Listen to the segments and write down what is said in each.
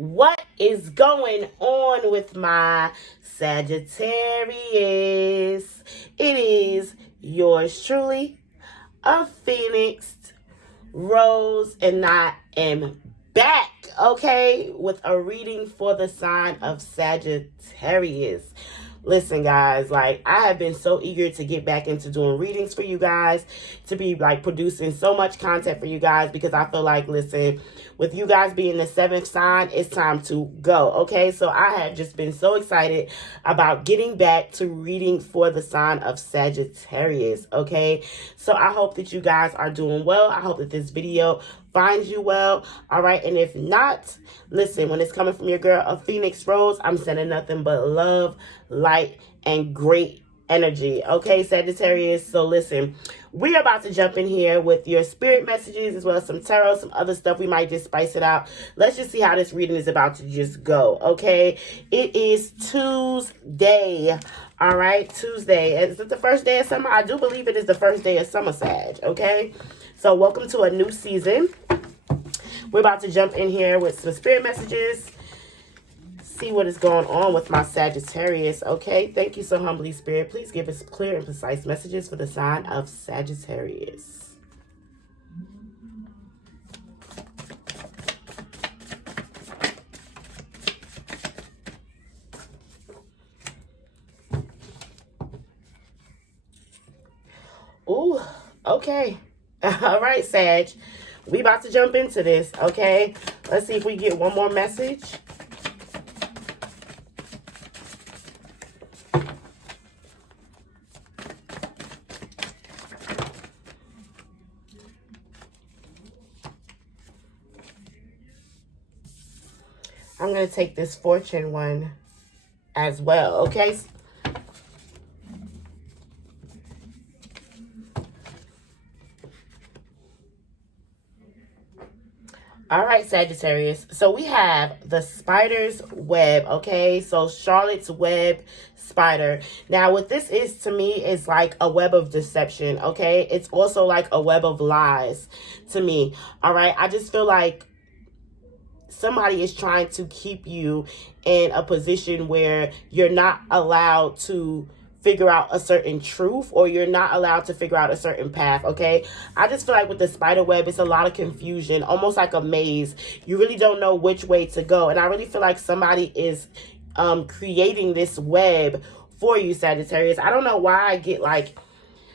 What is going on with my Sagittarius? It is yours truly, a Phoenix Rose, and I am back, okay, with a reading for the sign of Sagittarius. Listen, guys, like, I have been so eager to get back into doing readings for you guys, to be like producing so much content for you guys, because I feel like, listen, with you guys being the 7th sign, it's time to go, okay? So I have just been so excited about getting back to reading for the sign of Sagittarius, okay? So I hope that you guys are doing well. I hope that this video finds you well, all right? And if not, listen, when it's coming from your girl, a Phoenix Rose, I'm sending nothing but love, light, and great energy, okay, Sagittarius? So listen, we're about to jump in here with your spirit messages, as well as some tarot, some other stuff. We might just spice it out. Let's just see how this reading is about to just go, okay? It is Tuesday, all right? Tuesday. Is it the first day of summer? I do believe it is the first day of summer, Sag, okay? So welcome to a new season. We're about to jump in here with some spirit messages. See what is going on with my Sagittarius, okay? Thank you so humbly, Spirit. Please give us clear and precise messages for the sign of Sagittarius. Ooh, okay. All right, Sag. We about to jump into this, okay? Let's see if we get one more message. I'm going to take this fortune one as well, okay? All right, Sagittarius. So we have the spider's web, okay? So Charlotte's web spider. Now, what this is to me is like a web of deception, okay? It's also like a web of lies to me, all right? I just feel like somebody is trying to keep you in a position where you're not allowed to figure out a certain truth, or you're not allowed to figure out a certain path, okay? I just feel like with the spider web, it's a lot of confusion, almost like a maze. You really don't know which way to go. And I really feel like somebody is creating this web for you, Sagittarius. I don't know why I get like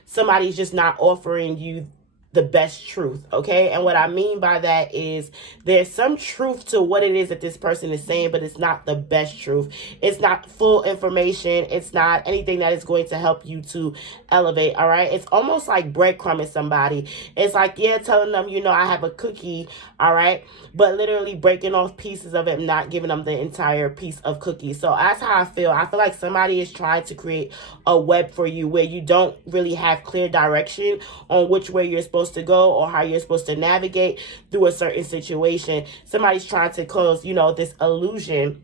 somebody's just not offering you the best truth, okay? And what I mean by that is there's some truth to what it is that this person is saying, but it's not the best truth. It's not full information. It's not anything that is going to help you to elevate, all right? It's almost like breadcrumbing somebody. It's like, yeah, telling them, you know, I have a cookie, all right? But literally breaking off pieces of it and not giving them the entire piece of cookie. So that's how I feel. I feel like somebody is trying to create a web for you where you don't really have clear direction on which way you're supposed to go or how you're supposed to navigate through a certain situation. Somebody's trying to cause, you know, this illusion.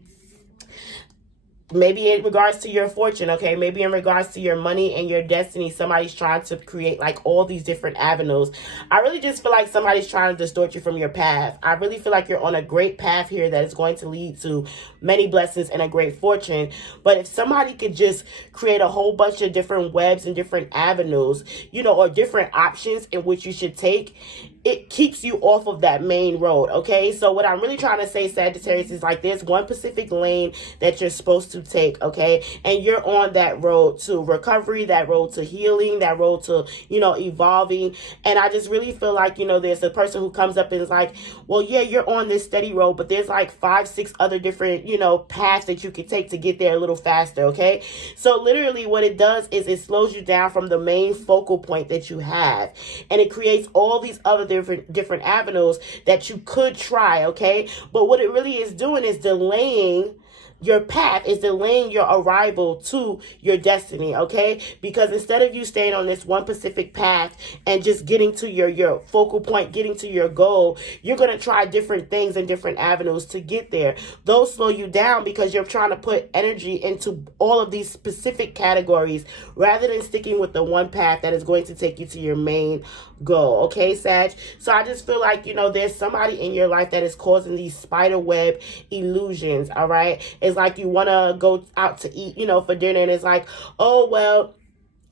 Maybe in regards to your fortune, okay? Maybe in regards to your money and your destiny, somebody's trying to create like all these different avenues. I really just feel like somebody's trying to distort you from your path. I really feel like you're on a great path here that is going to lead to many blessings and a great fortune. But if somebody could just create a whole bunch of different webs and different avenues, you know, or different options in which you should take, it keeps you off of that main road, okay? So what I'm really trying to say, Sagittarius, is like there's one specific lane that you're supposed to take, okay? And you're on that road to recovery, that road to healing, that road to, you know, evolving. And I just really feel like, you know, there's a person who comes up and is like, well, yeah, you're on this steady road, but there's like 5, 6 other different, you know, paths that you could take to get there a little faster, okay? So literally what it does is it slows you down from the main focal point that you have. And it creates all these other different avenues that you could try, okay? But what it really is doing is delaying your path, is delaying your arrival to your destiny, okay? Because instead of you staying on this one specific path and just getting to your focal point, getting to your goal, you're going to try different things and different avenues to get there. Those slow you down because you're trying to put energy into all of these specific categories rather than sticking with the one path that is going to take you to your main goal, okay, Sag? So I just feel like, there's somebody in your life that is causing these spider web illusions, all right? It's like you want to go out to eat, for dinner, and it's like, oh, well,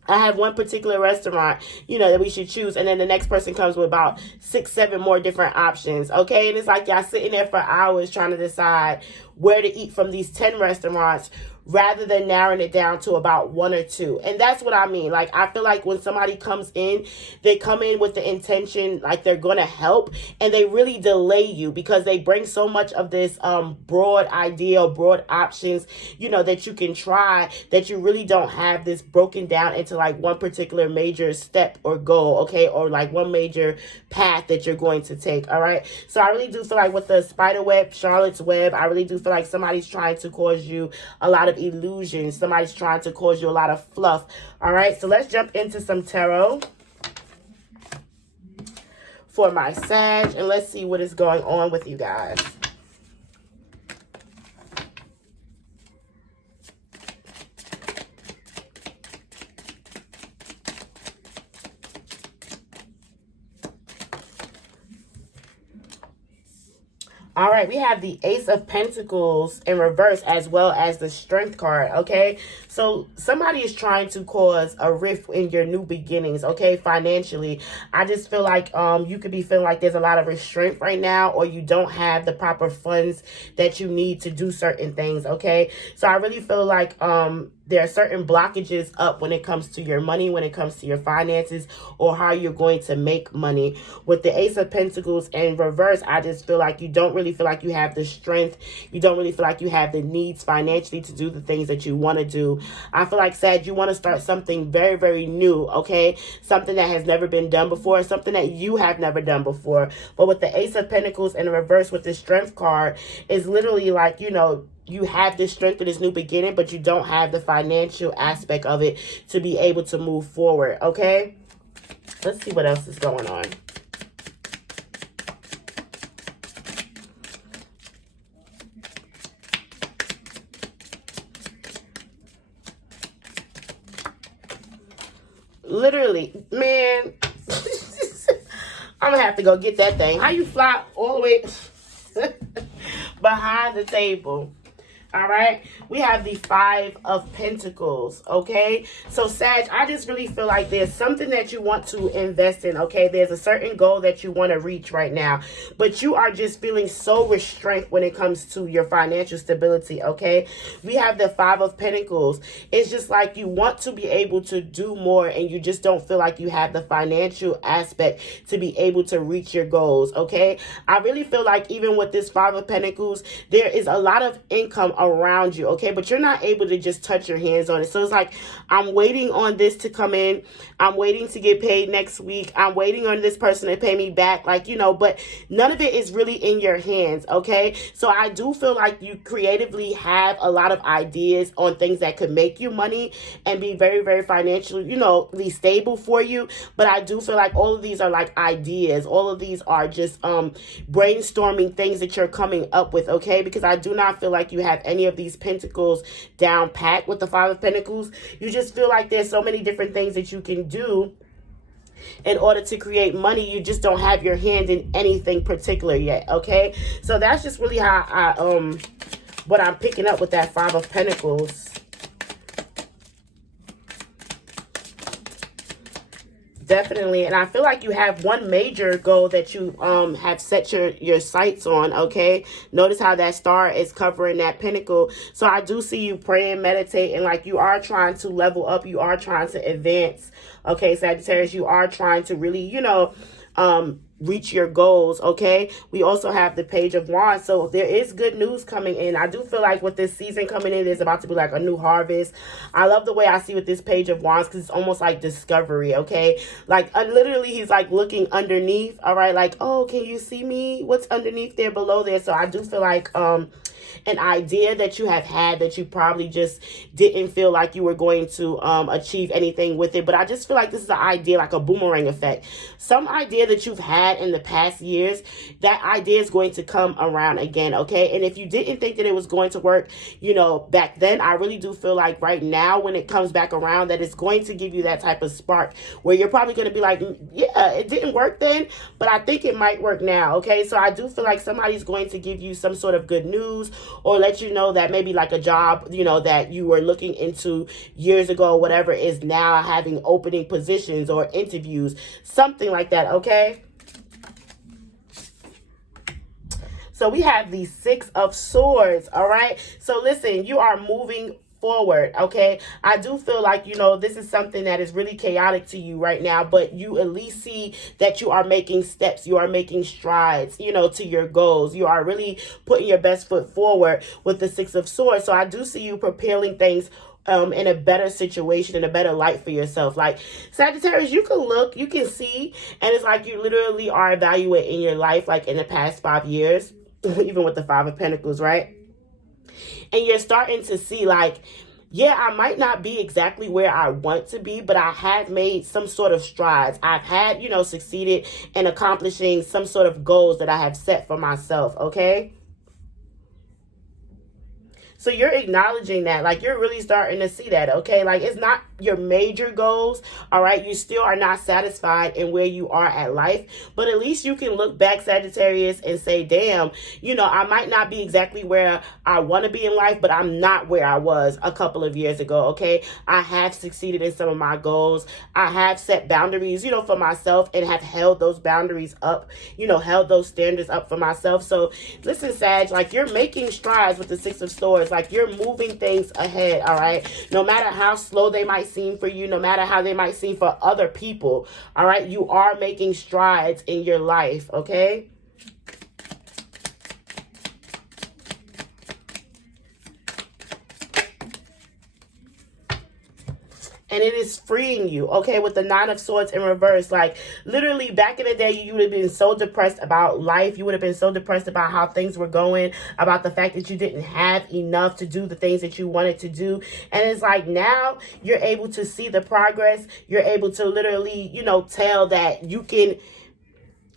I have one particular restaurant, that we should choose. And then the next person comes with about 6, 7 more different options. Okay. And it's like y'all sitting there for hours trying to decide where to eat from these 10 restaurants rather than narrowing it down to about 1 or 2. And that's what I mean. Like, I feel like when somebody comes in, they come in with the intention, like they're going to help, and they really delay you because they bring so much of this broad idea, broad options, that you can try, that you really don't have this broken down into like one particular major step or goal, okay? Or like one major path that you're going to take, all right? So I really do feel like with the spider web, Charlotte's web, I really do feel like somebody's trying to cause you a lot of illusions. Somebody's trying to cause you a lot of fluff. All right, so let's jump into some tarot for my Sag, and let's see what is going on with you guys. All right, we have the Ace of Pentacles in reverse as well as the Strength card, okay? So somebody is trying to cause a rift in your new beginnings, okay, financially. I just feel like you could be feeling like there's a lot of restraint right now, or you don't have the proper funds that you need to do certain things, okay? So I really feel like there are certain blockages up when it comes to your money, when it comes to your finances, or how you're going to make money. With the Ace of Pentacles in reverse, I just feel like you don't really feel like you have the strength. You don't really feel like you have the needs financially to do the things that you want to do. I feel like, Sag, you want to start something very, very new, okay? Something that has never been done before, something that you have never done before. But with the Ace of Pentacles in reverse with the Strength card, is literally like, you have this strength in this new beginning, but you don't have the financial aspect of it to be able to move forward, okay? Let's see what else is going on. Literally, man, I'm gonna have to go get that thing. How you fly all the way behind the table? All right, we have the Five of Pentacles, okay? So, Sag, I just really feel like there's something that you want to invest in, okay? There's a certain goal that you want to reach right now, but you are just feeling so restrained when it comes to your financial stability, okay? We have the Five of Pentacles. It's just like you want to be able to do more, and you just don't feel like you have the financial aspect to be able to reach your goals, okay? I really feel like even with this Five of Pentacles, there is a lot of income around you, okay, but you're not able to just touch your hands on it. So it's like, I'm waiting on this to come in, I'm waiting to get paid next week, I'm waiting on this person to pay me back, like, but none of it is really in your hands, okay? So I do feel like you creatively have a lot of ideas on things that could make you money and be very, very financially, stable for you, but I do feel like all of these are like ideas. All of these are just brainstorming things that you're coming up with, okay? Because I do not feel like you have any of these pentacles down pat with the Five of Pentacles. You just feel like there's so many different things that you can do in order to create money. You just don't have your hand in anything particular yet, okay? So that's just really how I what I'm picking up with that Five of Pentacles. Definitely. And I feel like you have one major goal that you have set your sights on, okay? Notice how that star is covering that pentacle. So I do see you praying, meditating, like you are trying to level up. You are trying to advance, okay, Sagittarius? You are trying to really, reach your goals, okay? We also have the Page of Wands, so there is good news coming in. I do feel like with this season coming in, there's about to be like a new harvest. I love the way I see with this Page of Wands because it's almost like discovery, okay? Like literally he's like looking underneath, all right? Like, oh, can you see me? What's underneath there, below there? So I do feel like an idea that you have had that you probably just didn't feel like you were going to achieve anything with it. But I just feel like this is an idea, like a boomerang effect. Some idea that you've had in the past years, that idea is going to come around again, okay? And if you didn't think that it was going to work, you know, back then, I really do feel like right now when it comes back around that it's going to give you that type of spark where you're probably going to be like, yeah, it didn't work then, but I think it might work now, okay? So I do feel like somebody's going to give you some sort of good news or let you know that maybe like a job, you know, that you were looking into years ago, whatever, is now having opening positions or interviews, something like that, okay? So we have the Six of Swords, all right? So listen, you are moving forward, okay? I do feel like, you know, this is something that is really chaotic to you right now, but you at least see that you are making steps, you are making strides, you know, to your goals. You are really putting your best foot forward with the Six of Swords. So I do see you propelling things in a better situation, in a better light for yourself. Like Sagittarius, you can look, you can see, and it's like you literally are evaluating your life like in the past 5 years, even with the Five of Pentacles, right? And you're starting to see like, yeah, I might not be exactly where I want to be, but I have made some sort of strides. I've had, you know, succeeded in accomplishing some sort of goals that I have set for myself, okay? So you're acknowledging that, like you're really starting to see that, okay? Like it's not your major goals, all right? You still are not satisfied in where you are at life, but at least you can look back, Sagittarius, and say, damn, you know, I might not be exactly where I want to be in life, but I'm not where I was a couple of years ago, okay? I have succeeded in some of my goals. I have set boundaries, you know, for myself and have held those boundaries up, you know, held those standards up for myself. So listen, Sag, like you're making strides with the Six of Swords. Like you're moving things ahead, all right? No matter how slow they might seem for you, no matter how they might seem for other people, all right? You are making strides in your life, okay? And it is freeing you, okay, with the Nine of Swords in reverse. Like, literally, back in the day, you would have been so depressed about life. You would have been so depressed about how things were going, about the fact that you didn't have enough to do the things that you wanted to do. And it's like now you're able to see the progress. You're able to literally, you know, tell that you can...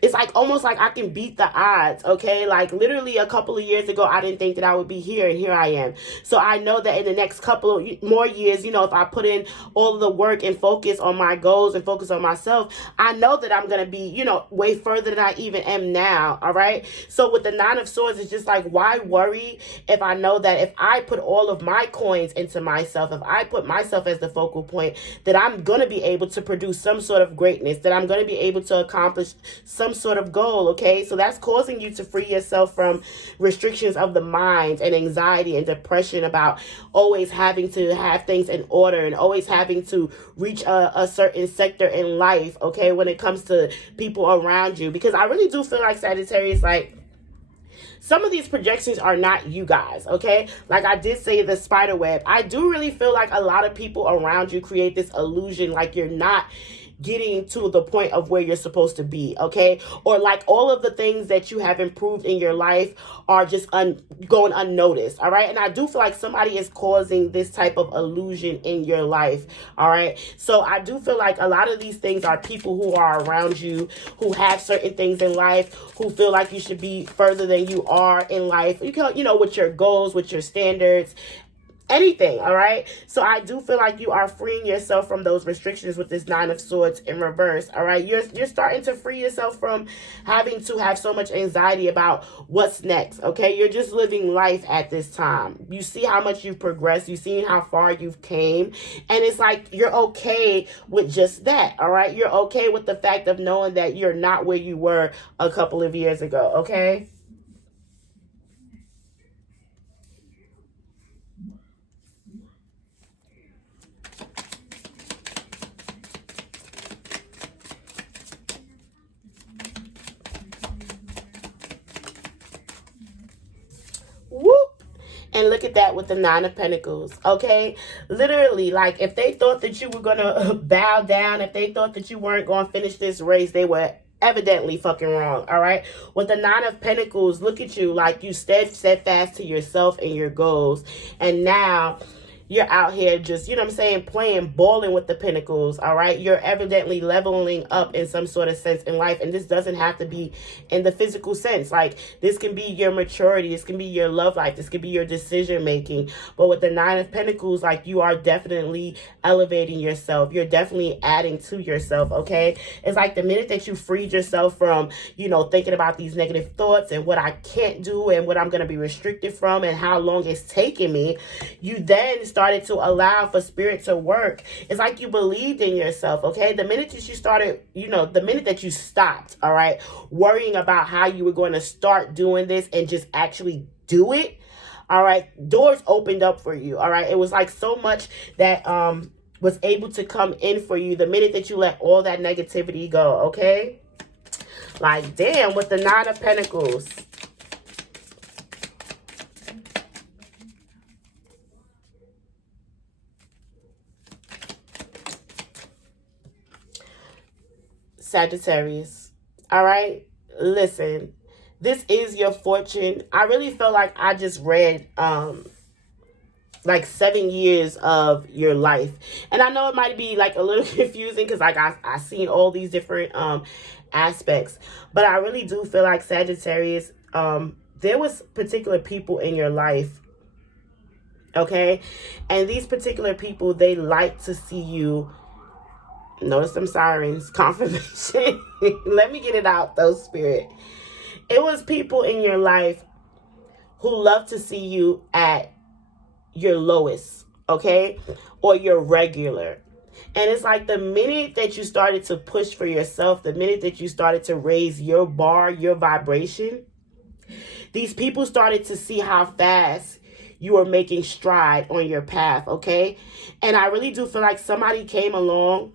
It's like almost like I can beat the odds, okay? Like literally a couple of years ago, I didn't think that I would be here, and here I am. So I know that in the next couple of more years, you know, if I put in all of the work and focus on my goals and focus on myself, I know that I'm going to be, you know, way further than I even am now, all right? So with the Nine of Swords, it's just like, why worry if I know that if I put all of my coins into myself, if I put myself as the focal point, that I'm going to be able to produce some sort of greatness, that I'm going to be able to accomplish some sort of goal, okay? So that's causing you to free yourself from restrictions of the mind and anxiety and depression about always having to have things in order and always having to reach a certain sector in life, okay, when it comes to people around you. Because I really do feel like, Sagittarius, like, some of these projections are not you guys, okay? Like I did say, the spider web. I do really feel like a lot of people around you create this illusion like you're not getting to the point of where you're supposed to be, okay? Or like all of the things that you have improved in your life are just going unnoticed, all right? And I do feel like somebody is causing this type of illusion in your life, all right? So I do feel like a lot of these things are people who are around you, who have certain things in life, who feel like you should be further than you are in life, you know, with your goals, with your standards, anything, all right? So I do feel like you are freeing yourself from those restrictions with this Nine of Swords in reverse, all right? You're starting to free yourself from having to have so much anxiety about what's next, okay? You're just living life at this time. You see how much you've progressed. You've seen how far you've came, and it's like you're okay with just that, all right? You're okay with the fact of knowing that you're not where you were a couple of years ago, okay? Whoop. And look at that with the Nine of Pentacles, okay? Literally, like, if they thought that you were going to bow down, if they thought that you weren't going to finish this race, they were evidently fucking wrong, all right? With the Nine of Pentacles, look at you, like you steadfast to yourself and your goals. And now you're out here just, you know what I'm saying, playing, balling with the pentacles, all right? You're evidently leveling up in some sort of sense in life. And this doesn't have to be in the physical sense. Like, this can be your maturity. This can be your love life. This can be your decision making. But with the Nine of Pentacles, like, you are definitely elevating yourself. You're definitely adding to yourself, okay? It's like the minute that you freed yourself from, you know, thinking about these negative thoughts and what I can't do and what I'm going to be restricted from and how long it's taking me, you then started to allow for spirit to work. It's like you believed in yourself, okay? The minute that you started, you know, the minute that you stopped, all right, worrying about how you were going to start doing this and just actually do it, all right, doors opened up for you, all right? It was like so much that was able to come in for you the minute that you let all that negativity go, okay? Like, damn, with the Nine of Pentacles. Sagittarius, all right? Listen, this is your fortune. I really feel like I just read like 7 years of your life. And I know it might be like a little confusing because like I seen all these different aspects. But I really do feel like Sagittarius, there was particular people in your life, okay? And these particular people, they like to see you. Notice some sirens. Confirmation. Let me get it out though, Spirit. It was people in your life who love to see you at your lowest, okay? Or your regular. And it's like the minute that you started to push for yourself, the minute that you started to raise your bar, your vibration, these people started to see how fast you are making stride on your path, okay? And I really do feel like somebody came along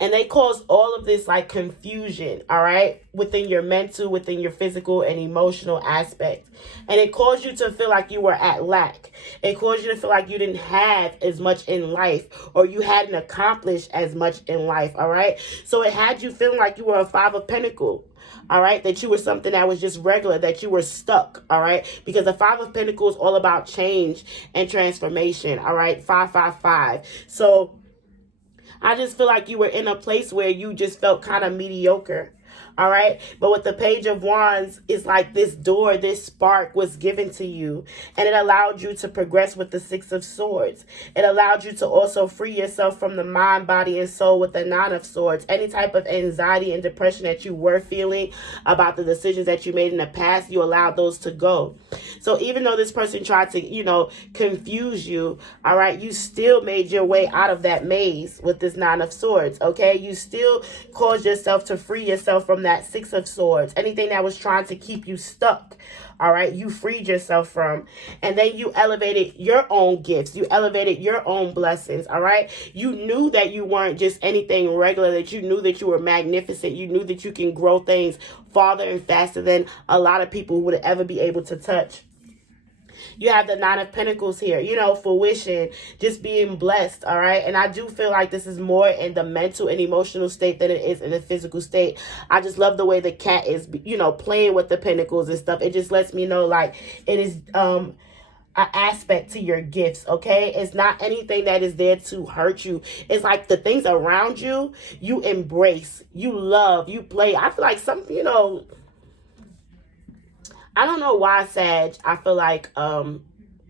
and they caused all of this like confusion, all right, within your mental, within your physical and emotional aspect. And it caused you to feel like you were at lack. It caused you to feel like you didn't have as much in life or you hadn't accomplished as much in life, all right? So it had you feeling like you were a Five of Pentacles. All right, that you were something that was just regular, that you were stuck, all right? Because the Five of Pentacles is all about change and transformation, all right? 555. So I just feel like you were in a place where you just felt kind of mediocre. All right. But with the Page of Wands, it's like this door, this spark was given to you. And it allowed you to progress with the Six of Swords. It allowed you to also free yourself from the mind, body, and soul with the Nine of Swords. Any type of anxiety and depression that you were feeling about the decisions that you made in the past, you allowed those to go. So even though this person tried to, you know, confuse you, all right, you still made your way out of that maze with this Nine of Swords, okay? You still caused yourself to free yourself from that Six of Swords. Anything that was trying to keep you stuck, all right, you freed yourself from. And then you elevated your own gifts. You elevated your own blessings, all right? You knew that you weren't just anything regular, that you knew that you were magnificent. You knew that you can grow things farther and faster than a lot of people would ever be able to touch. You have the Nine of Pentacles here, you know, fruition, just being blessed, all right? And I do feel like this is more in the mental and emotional state than it is in the physical state. I just love the way the cat is, you know, playing with the pentacles and stuff. It just lets me know, like, it is an aspect to your gifts, okay? It's not anything that is there to hurt you. It's like the things around you, you embrace, you love, you play. I feel like some, you know, I don't know why, Sag. I feel like a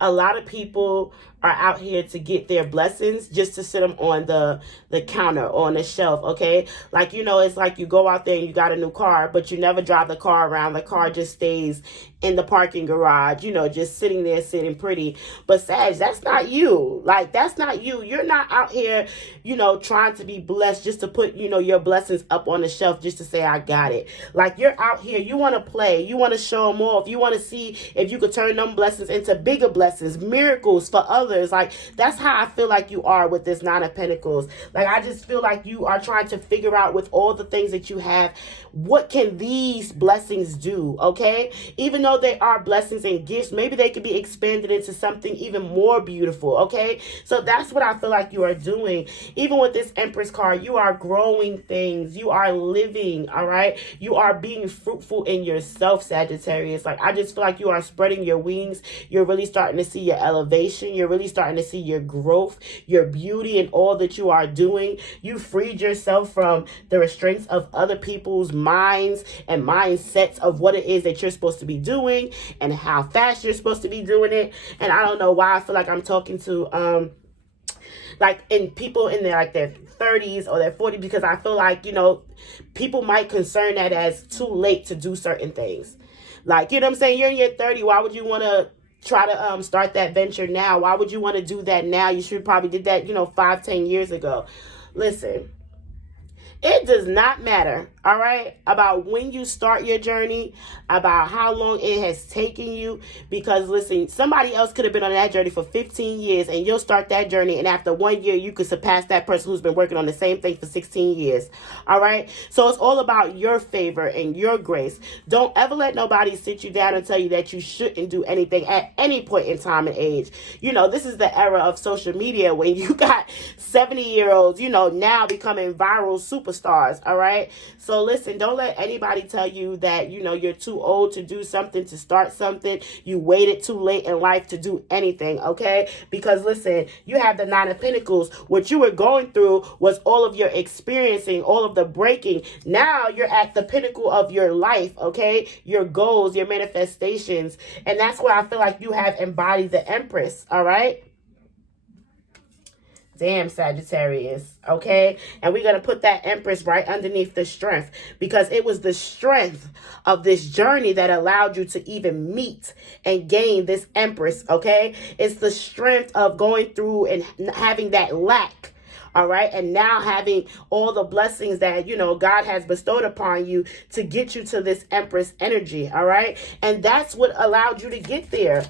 lot of people are out here to get their blessings just to sit them on the counter or on the shelf, okay? Like, you know, it's like you go out there and you got a new car, but you never drive the car around. The car just stays in the parking garage, you know, just sitting there, sitting pretty. But Sag, that's not you. Like, that's not you. You're not out here, you know, trying to be blessed just to put, you know, your blessings up on the shelf just to say, I got it. Like, you're out here. You want to play. You want to show them off. You want to see if you could turn them blessings into bigger blessings, miracles for others. Like, that's how I feel like you are with this Nine of Pentacles. Like, I just feel like you are trying to figure out with all the things that you have, what can these blessings do, okay? Even though though they are blessings and gifts, maybe they could be expanded into something even more beautiful, okay? So that's what I feel like you are doing. Even with this Empress card, you are growing things. You are living, all right? You are being fruitful in yourself, Sagittarius. Like, I just feel like you are spreading your wings. You're really starting to see your elevation. You're really starting to see your growth, your beauty, and all that you are doing. You freed yourself from the restraints of other people's minds and mindsets of what it is that you're supposed to be doing and how fast you're supposed to be doing it. And I don't know why I feel like I'm talking to like in people in their like their 30s or their 40s, because I feel like, you know, people might concern that as too late to do certain things. Like, you know what I'm saying? You're in your 30s. Why would you want to try to start that venture now? Why would you want to do that now? You should probably did that, you know, 5-10 years ago. Listen, it does not matter, all right, about when you start your journey, about how long it has taken you, because listen, somebody else could have been on that journey for 15 years and you'll start that journey, and after 1 year you could surpass that person who's been working on the same thing for 16 years, all right? So it's all about your favor and your grace. Don't ever let nobody sit you down and tell you that you shouldn't do anything at any point in time and age. You know, this is the era of social media when you got 70-year-olds, you know, now becoming viral superstars, all right? So listen, don't let anybody tell you that, you know, you're too old to do something, to start something. You waited too late in life to do anything, okay? Because listen, you have the Nine of Pentacles. What you were going through was all of your experiencing, all of the breaking. Now you're at the pinnacle of your life, okay? Your goals, your manifestations. And that's where I feel like you have embodied the Empress, all right? Damn, Sagittarius, okay? And we're going to put that Empress right underneath the strength, because it was the strength of this journey that allowed you to even meet and gain this Empress, okay? It's the strength of going through and having that lack, all right? And now having all the blessings that, you know, God has bestowed upon you to get you to this Empress energy, all right? And that's what allowed you to get there.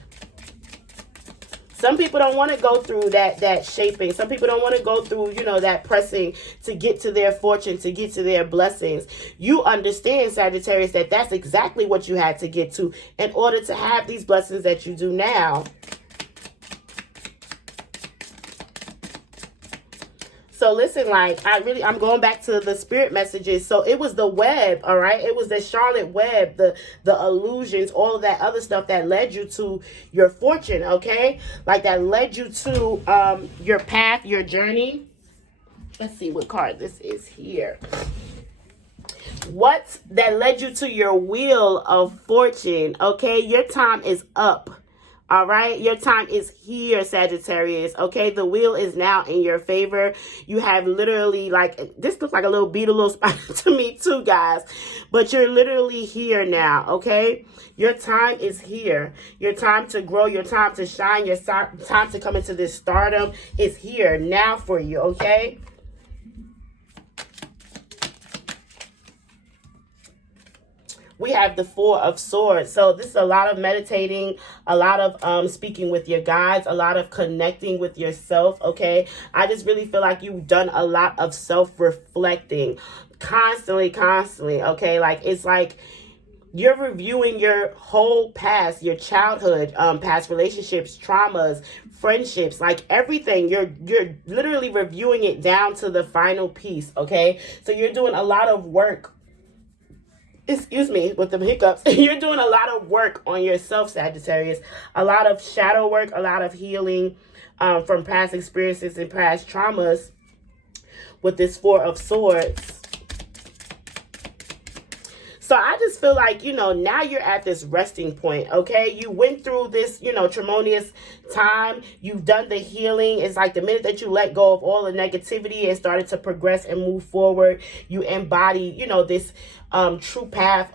Some people don't want to go through that shaping. Some people don't want to go through, you know, that pressing to get to their fortune, to get to their blessings. You understand, Sagittarius, that that's exactly what you had to get to in order to have these blessings that you do now. So listen, like, I'm going back to the spirit messages. So it was the web, all right? It was the Charlotte web, the illusions, all of that other stuff that led you to your fortune, okay? Like, that led you to your path, your journey. Let's see what card this is here. What that led you to your wheel of fortune, okay? Your time is up. All right, your time is here, Sagittarius. Okay, the wheel is now in your favor. You have literally, like, this looks like a little beetle, little spider to me too, guys. But you're literally here now, okay? Your time is here. Your time to grow, your time to shine, your time to come into this stardom is here now for you, okay? We have the Four of Swords. So this is a lot of meditating, a lot of speaking with your guides, a lot of connecting with yourself, okay? I just really feel like you've done a lot of self-reflecting constantly, okay? Like, it's like you're reviewing your whole past, your childhood, past relationships, traumas, friendships, like everything. You're literally reviewing it down to the final piece, okay? So you're doing a lot of work. Excuse me, with the hiccups. You're doing a lot of work on yourself, Sagittarius. A lot of shadow work, a lot of healing from past experiences and past traumas with this Four of Swords. So I just feel like, you know, now you're at this resting point, okay? You went through this, you know, tremendous time. You've done the healing. It's like the minute that you let go of all the negativity and started to progress and move forward, you embody, you know, this true path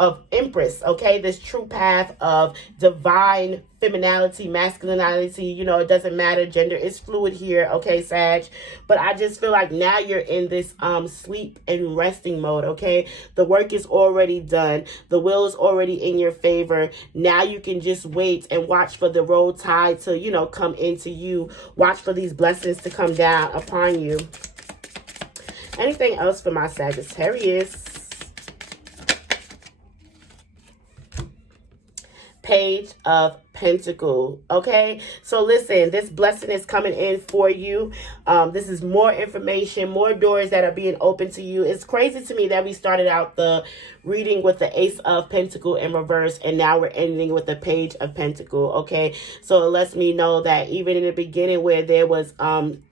of Empress, okay? This true path of divine femininity, masculinity, you know, it doesn't matter. Gender is fluid here, okay, Sag? But I just feel like now you're in this sleep and resting mode, okay? The work is already done. The will is already in your favor. Now you can just wait and watch for the road tide to, you know, come into you. Watch for these blessings to come down upon you. Anything else for my Sagittarius? Page of Pentacle. Okay, so listen, this blessing is coming in for you. This is more information, more doors that are being opened to you. It's crazy to me that we started out the reading with the Ace of Pentacle in reverse, and now we're ending with the Page of Pentacle. Okay, so it lets me know that even in the beginning where there was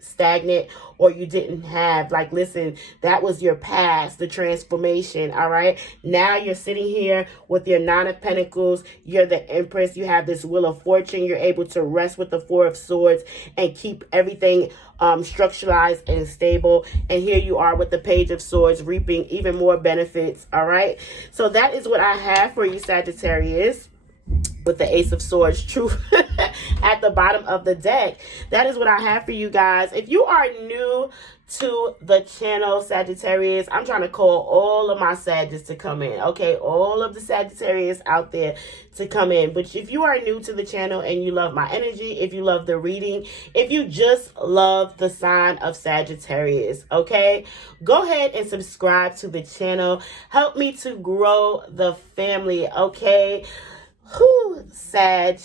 stagnant, or you didn't have, like, listen, that was your past, the transformation. All right, now you're sitting here with your Nine of Pentacles. You're the Empress. You have this Wheel of Fortune. You're able to rest with the Four of Swords and keep everything structuralized and stable. And here you are with the Page of Swords, reaping even more benefits. All right, so that is what I have for you, Sagittarius, with the Ace of Swords, truth at the bottom of the deck. That is what I have for you guys. If you are new to the channel, Sagittarius, I'm trying to call all of my Sagittarius to come in. Okay, all of the Sagittarius out there to come in. But if you are new to the channel and you love my energy, if you love the reading, if you just love the sign of Sagittarius, okay, go ahead and subscribe to the channel. Help me to grow the family, okay? Whew, Sag.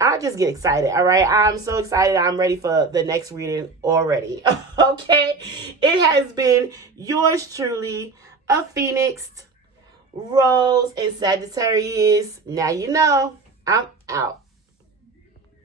I just get excited, all right? I'm so excited. I'm ready for the next reading already, okay? It has been yours truly, a Phoenix, Rose, and Sagittarius. Now you know, I'm out.